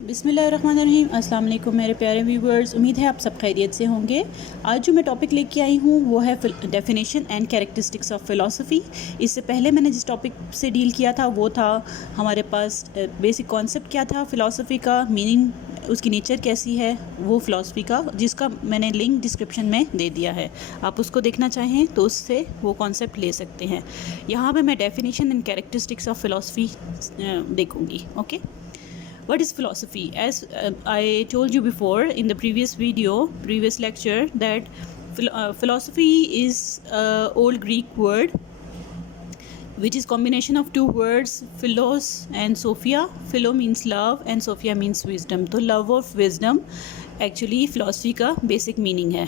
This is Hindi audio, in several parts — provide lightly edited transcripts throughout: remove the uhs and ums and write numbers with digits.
बिस्मिल्लाहिर्रहमानिर्रहीम। अस्सलाम वालेकुम मेरे प्यारे व्यूवर्स, उम्मीद है आप सब खैरियत से होंगे। आज जो मैं टॉपिक लेके आई हूँ वो है definition and characteristics of philosophy. इससे पहले मैंने जिस टॉपिक से डील किया था वो था हमारे पास बेसिक कॉन्सेप्ट क्या था फ़िलासफ़ी का, मीनिंग उसकी नेचर कैसी है वो फ़िलासफ़ी का, जिसका मैंने लिंक डिस्क्रिप्शन में दे दिया है। आप उसको देखना चाहें तो उससे वो कॉन्सेप्ट ले सकते हैं। यहाँ पे मैं definition and characteristics of philosophy okay. ओके, what is philosophy? As I told you before in the previous lecture, that philosophy is old Greek word which is combination of two words, philos and sophia. Philo means love and sophia means wisdom. तो love of wisdom actually philosophy का basic meaning है।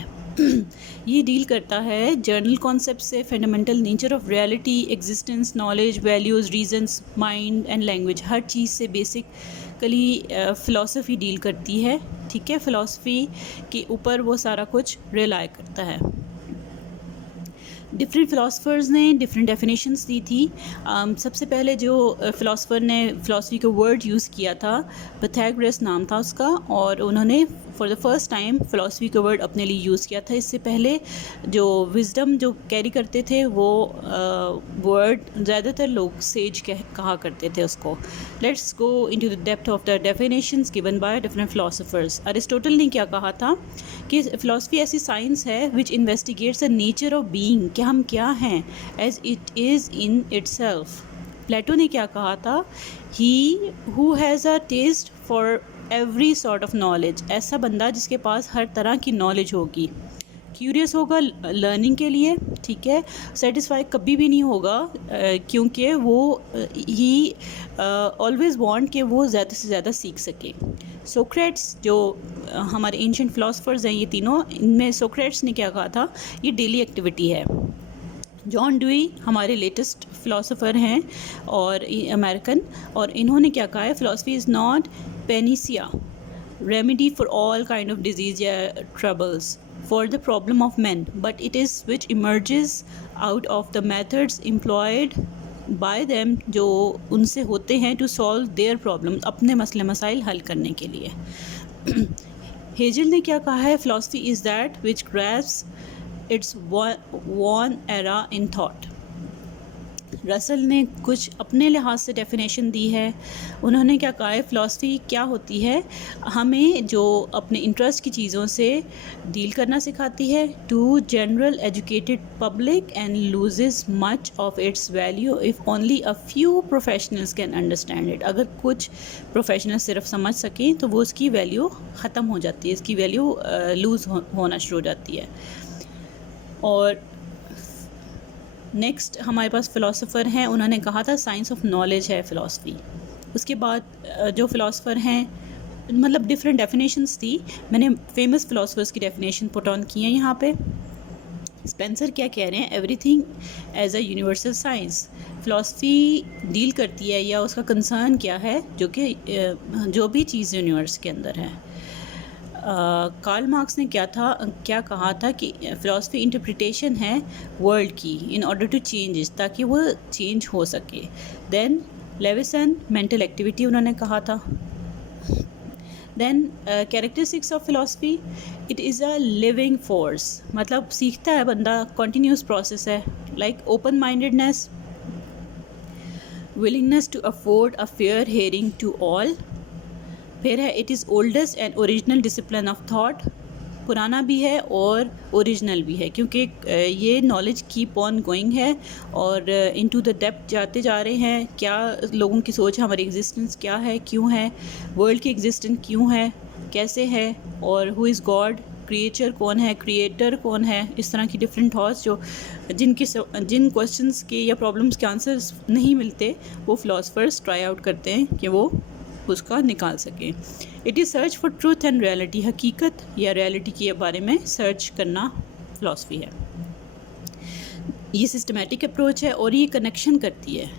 ये डील करता है जर्नल कॉन्सेप्ट से, fundamental nature of reality, existence, knowledge, values, reasons, mind and language, हर चीज़ से बेसिकली फ़िलासफ़ी डील करती है। ठीक है, फ़िलासफ़ी के ऊपर वो सारा कुछ रिलाई करता है। डिफरेंट फ़िलासफ़र्स ने डिफरेंट डेफिनेशंस दी थी। सबसे पहले जो फ़िलासफ़र ने फ़िलासफ़ी का वर्ड यूज़ किया था, pythagoras नाम था उसका, और उन्होंने for the first time philosophy का वर्ड अपने लिए यूज़ किया था। इससे पहले जो विज़डम जो कैरी करते थे वो वर्ड ज़्यादातर लोग सेज कहा करते थे उसको। Let's go into the depth of the definitions given by different philosophers. Aristotle ने क्या कहा था कि फ़िलासफ़ी ऐसी साइंस है which investigates the nature of being, कि हम क्या हैं, as it is in itself. Plato ने क्या कहा था, he who has a taste for every sort of knowledge, ऐसा बंदा जिसके पास हर तरह की नॉलेज होगी, क्यूरियस होगा लर्निंग के लिए, ठीक है, सेटिस्फाई कभी भी नहीं होगा, क्योंकि वो ही ऑलवेज़ वांट कि वो ज़्यादा से ज़्यादा सीख सके। सोक्रेट्स जो हमारे एंशिएंट फ़िलासफ़र्स हैं ये तीनों, इनमें सोक्रेट्स ने क्या कहा था, ये डेली एक्टिविटी है। जॉन ड्यूई हमारे लेटेस्ट फ़िलासफ़र हैं और अमेरिकन, और इन्होंने क्या कहा है, philosophy is not panacea, remedy for all kind of disease या troubles for the problem of men, but it is which emerges out of the methods employed by them, जो उनसे होते हैं, to solve their problems, अपने मसले मसाइल हल करने के लिए। हेजल ने क्या कहा है, philosophy is that which grasps its one era in thought। Russell ने कुछ अपने लिहाज से डेफिनेशन दी है। उन्होंने क्या कहा है, फ़िलासफ़ी क्या होती है, हमें जो अपने इंटरेस्ट की चीज़ों से डील करना सिखाती है, to general educated public and loses much of its value if only a few professionals can understand it. अगर कुछ प्रोफेशनल सिर्फ समझ सकें तो वो उसकी वैल्यू ख़त्म हो जाती है, इसकी वैल्यू लूज़ होना शुरू हो जाती है। और नेक्स्ट हमारे पास फ़िलासफ़र हैं, उन्होंने कहा था साइंस ऑफ नॉलेज है फ़िलासफ़ी। उसके बाद जो फ़िलासफ़र हैं, मतलब डिफरेंट डेफिनेशंस थी, मैंने फेमस फ़िलासफ़र्स की डेफिनेशन पुट ऑन की हैं यहाँ पे। स्पेंसर क्या कह रहे हैं, everything as a universal science. Philosophy deal करती है या उसका कंसर्न क्या है, जो भी चीज़ यूनिवर्स के अंदर है। कार्ल मार्क्स ने क्या कहा था कि फ़िलासफ़ी इंटरप्रिटेशन है वर्ल्ड की इन ऑर्डर टू चेंज, ताकि वो चेंज हो सके। देन लेविसन मेंटल एक्टिविटी उन्होंने कहा था। Then characteristics of philosophy, it is a living force, मतलब सीखता है बंदा, कॉन्टीन्यूस प्रोसेस है, like open mindedness, willingness to afford a fair hearing to all. फिर है it is oldest and original discipline of thought, पुराना भी है और ओरिजिनल भी है, क्योंकि ये नॉलेज कीप ऑन गोइंग है और इनटू द डेप्थ जाते जा रहे हैं। क्या लोगों की सोच है, हमारी एग्जिस्टेंस क्या है, क्यों है, वर्ल्ड की एग्जिस्टेंस क्यों है, कैसे है, और हु इज़ गॉड, क्रिएचर कौन है, क्रिएटर कौन है, इस तरह की डिफरेंट थॉट्स जो जिन क्वेश्चंस के या प्रॉब्लम्स के आंसर्स नहीं मिलते, वो फ़िलासफ़र्स ट्राई आउट करते हैं कि वो उसका निकाल सकें। It is search for truth and reality, हकीकत या रियलिटी के बारे में सर्च करना फ़िलासफ़ी है। ये सिस्टमेटिक अप्रोच है और ये कनेक्शन करती है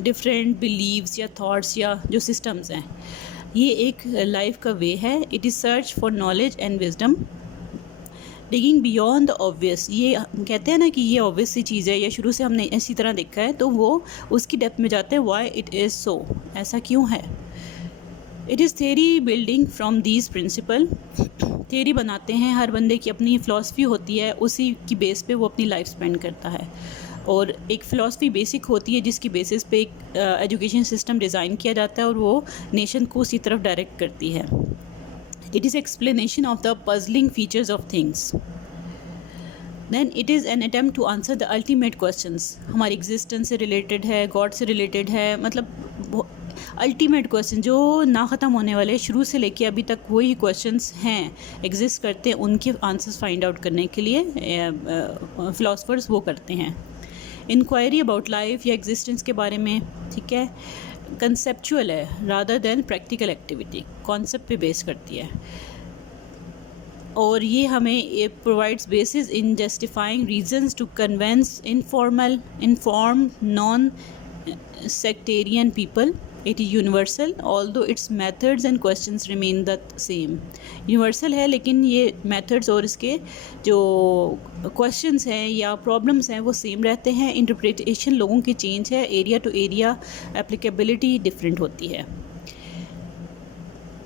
डिफरेंट बिलीव्स या थॉट्स या जो सिस्टम्स हैं। ये एक लाइफ का वे है। It is search for knowledge and wisdom, digging beyond the obvious. ये कहते हैं ना कि ये ऑब्वियस सी चीज़ है या शुरू से हमने इसी तरह देखा है, तो वो उसकी डेप्थ में जाते हैं, वाई इट इज़ सो, ऐसा क्यों है। It is theory building from these principle. Theory बनाते हैं, हर बंदे की अपनी फ़िलासफ़ी होती है, उसी की बेस पे वो अपनी लाइफ स्पेंड करता है। और एक फ़िलासफ़ी बेसिक होती है जिसकी बेसिस पे एक एजुकेशन सिस्टम डिज़ाइन किया जाता है और वो नेशन को उसी तरफ डायरेक्ट करती है। It is explanation of the puzzling features of things. Then it is an attempt to answer the ultimate questions. हमारी एग्जिस्टेंस से रिलेटेड है, गॉड से रिलेटेड है, मतलब अल्टीमेट क्वेश्चन जो ना ख़त्म होने वाले, शुरू से लेके अभी तक वही क्वेश्चंस हैं, एग्जिस्ट करते हैं, उनके आंसर्स फाइंड आउट करने के लिए फ़िलासफ़र्स वो करते हैं। इंक्वायरी अबाउट लाइफ या एग्जिस्टेंस के बारे में, ठीक है, कंसेप्चुअल है rather than practical activity, concept पे बेस करती है। और ये हमें provides basis in justifying reasons to convince inform non sectarian people. It is universal although its methods and questions remain the same. Universal है लेकिन ये मेथड्स और इसके जो क्वेश्चंस हैं या प्रॉब्लम्स हैं वो सेम रहते हैं। इंटरप्रिटेशन लोगों की चेंज है, area to area applicability different होती है।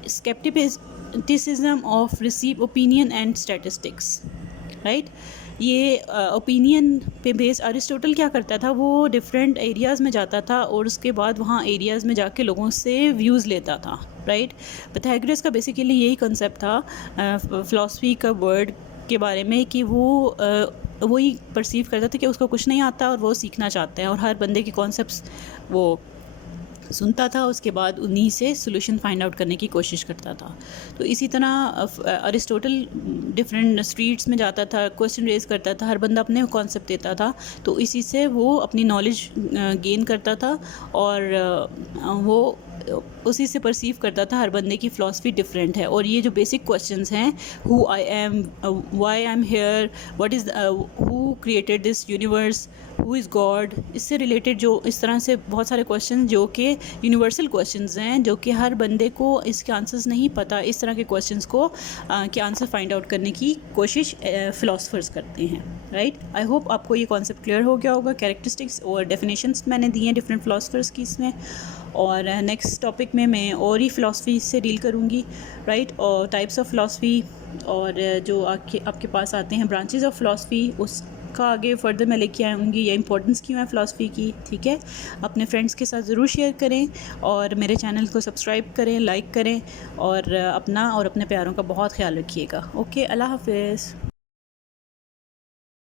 Scepticism of receive opinion and statistics, right. ये ओपिनियन पे बेस अरिस्टोटल क्या करता था, वो डिफरेंट एरियाज़ में जाता था और उसके बाद वहाँ एरियाज़ में जाके लोगों से व्यूज़ लेता था, राइट। pythagoras का बेसिकली यही कंसेप्ट था फ़िलासफ़ी का वर्ड के बारे में कि वो वही परसीव करता था कि उसको कुछ नहीं आता और वो सीखना चाहते हैं, और हर बंदे के कॉन्सेप्ट्स वो सुनता था, उसके बाद उन्हीं से सोल्यूशन फाइंड आउट करने की कोशिश करता था। तो इसी तरह अरिस्टोटल डिफरेंट स्ट्रीट्स में जाता था, क्वेश्चन रेज करता था, हर बंदा अपने कॉन्सेप्ट देता था, तो इसी से वो अपनी नॉलेज गेन करता था और वो उसी से परसीव करता था हर बंदे की फ़िलासफ़ी डिफरेंट है। और ये जो बेसिक क्वेश्चंस हैं, who I am, why I am here, what is, who created this universe, who is God, इससे रिलेटेड जो इस तरह से बहुत सारे क्वेश्चन जो कि यूनिवर्सल क्वेश्चंस हैं, जो कि हर बंदे को इसके आंसर्स नहीं पता, इस तरह के क्वेश्चंस को के आंसर फाइंड आउट करने की कोशिश फ़िलासफ़र्स करते हैं, राइट। आई होप आपको ये कॉन्सेप्ट क्लियर हो गया होगा। कैरेक्टरिस्टिक्स और डेफिनेशंस मैंने दी हैं डिफरेंट फ़िलासफ़र्स की इसमें, और नेक्स्ट टॉपिक में मैं और ही फ़िलासफ़ी से डील करूँगी, राइट। और टाइप्स ऑफ फ़िलासफ़ी और जो आपके पास आते हैं ब्रांचेस ऑफ फ़िलासफ़ी, उसका आगे फर्दर मैं लेके आऊँगी, या इंपॉर्टेंस क्यों है फ़िलासफ़ी की, ठीक है। अपने फ्रेंड्स के साथ ज़रूर शेयर करें और मेरे चैनल को सब्सक्राइब करें, लाइक करें, और अपना और अपने प्यारों का बहुत ख्याल रखिएगा। ओके, अल्लाह हाफ़िज़।